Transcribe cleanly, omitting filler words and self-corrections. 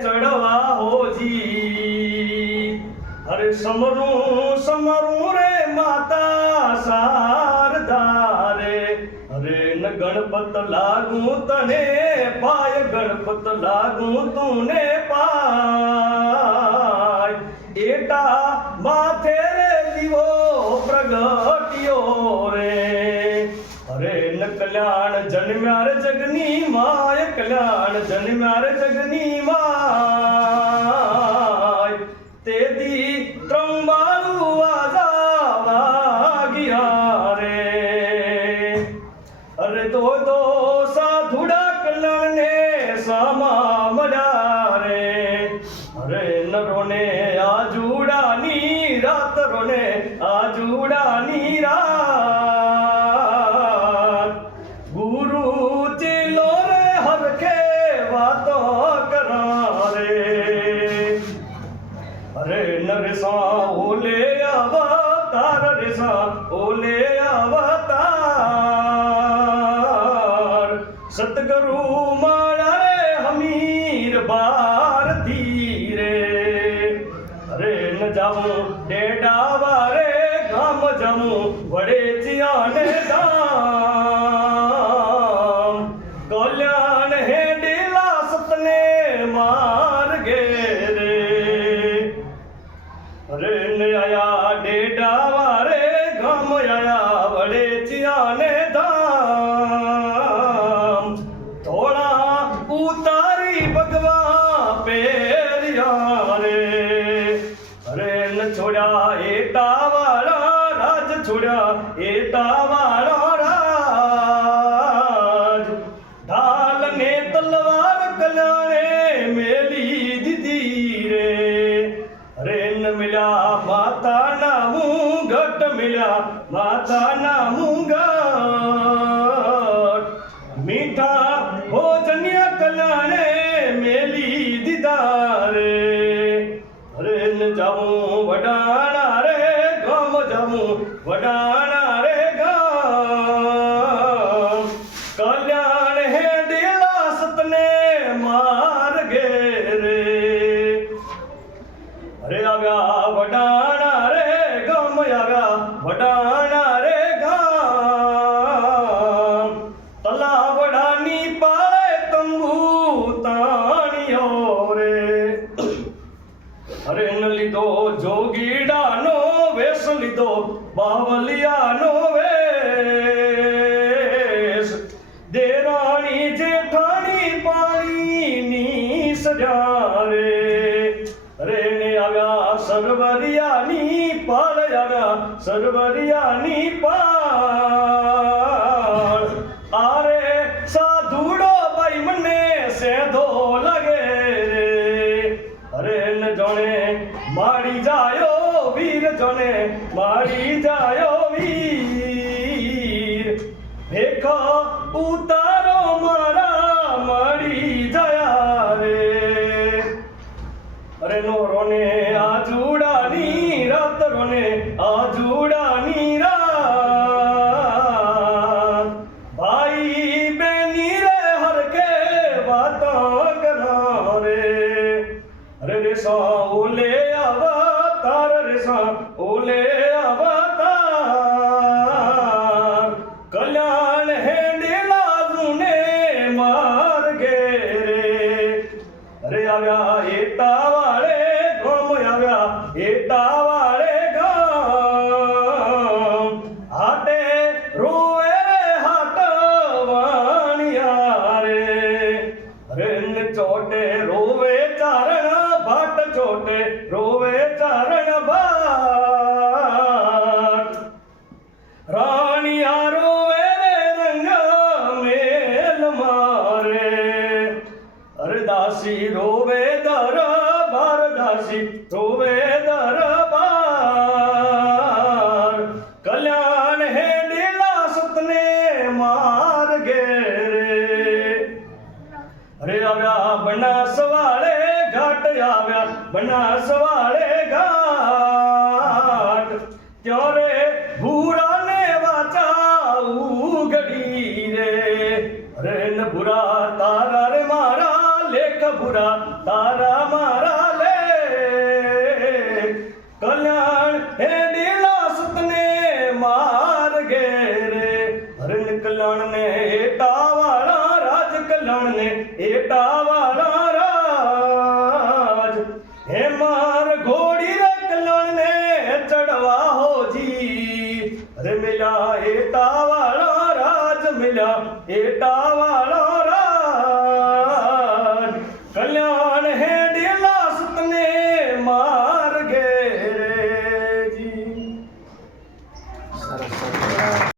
चढ़वा होजी। अरे समरू समरू रे माता शारदा रे, अरे न गणपत लागू तने पाय, गणपत लागू तूने पाय। एटा माथे रे दिवो प्रगटियो रे, अरे न कल्याण जन्म्यार जगनी माय, कल्याण जन्म्यार जगनी माय। तेदी त्र्यंबाळू आजा वागिया रे, अरे दो दो साधुड़ा कल्याण ने सामा मड़ा रे। अरे नरोने आजूड़ा नी रात, रोने आजूड़ा नी रात। गुरु चेलो रे हरखे वातो करा रे, अरे नरसा ओले अवतार, रेसा ओले अवतार। सतगुरु मारा रे हमीर बार धीरे, अरे न जाऊं डेडा वारे गाम जाऊं बड़े चियाने दाम। कल्याण है डेला सतने मार गे रे, अरे न आया डेडा वारे गाम आया बड़े चियाने दाम। थोड़ा उतारी भगवा पेरिया रे, अरे न छोड़ा एटा वाला राज, छोड़ा एटा वाला राज। ढाल ने तलवार कल्याणे मेली दीदी रे, अरे न मिला माता नामू घट, मिला माता नामू घट। मीठा भोजनिया कल्याणे मेली दीदा रे, अरे न जाऊं वडाना रे गाम, जाऊं वडाना रे गाम। कल्याण है डेला सतने मार गे रे, अरे आव्या वडाना रे गाम, आव्या वडाना रे गाम। तलावडानी पाळे तंबू ताणियो रे, अरे न लीधो जोगीडानो वेश, लीधो बावलियानो वेश। देराणी जेठाणी पाणीनी सजा रे, अरे ने आव्या सरवरियानी पाळ, आव्या सरवरियानी पाळ। आरे साधुड़ो बाई मने सेधो लगे रे, अरे न जोने मारी जायो वीर, जोने मारी जायो वीर। भेखा उतारो मारा मारी जाया रे, अरे नो रोने आजूड़ा नी रात, रोने आजूड़ा नी रात। भाई बेनी रे हर के बातों करा रे, अरे रेसा ओले अवतार, रेसा ओले अवतार। कल्याण है डेला दूने मार गे रे, अरे आव्या एटा वाले गाम, आव्या एटा वाले गाम। हाटे रोए रे हाट वाणिया रे, अरे न चोटे रोवे चारण बाट, चोटे रोवे चारण बाट। रानिया रोवे रे रंग मेल मारे, अरे दासी रोवे दर बार, दासी रोवे दर बार। कल्याण है डेला सतने मार गे रे, अरे आव्या बनास वाले घाट, आव्या बनास वाले घाट। क्यों रे भूरा ने वाचा उगड़ी रे, अरे न बुरा तारा रे मारा लेख बुरा પૂરા તારા મારા લે કલ્યાણ હે ડીલા સુતને માર ઘેરે હરણ કલ્યાણ ને એટા વાળા રાજ કલ્યાણ ને એટા વાળા રાજ હે માર ઘોડી રે કલ્યાણ ને ચડવા હોજી અરે મિલા એટા વાળા રાજ મિલા એટા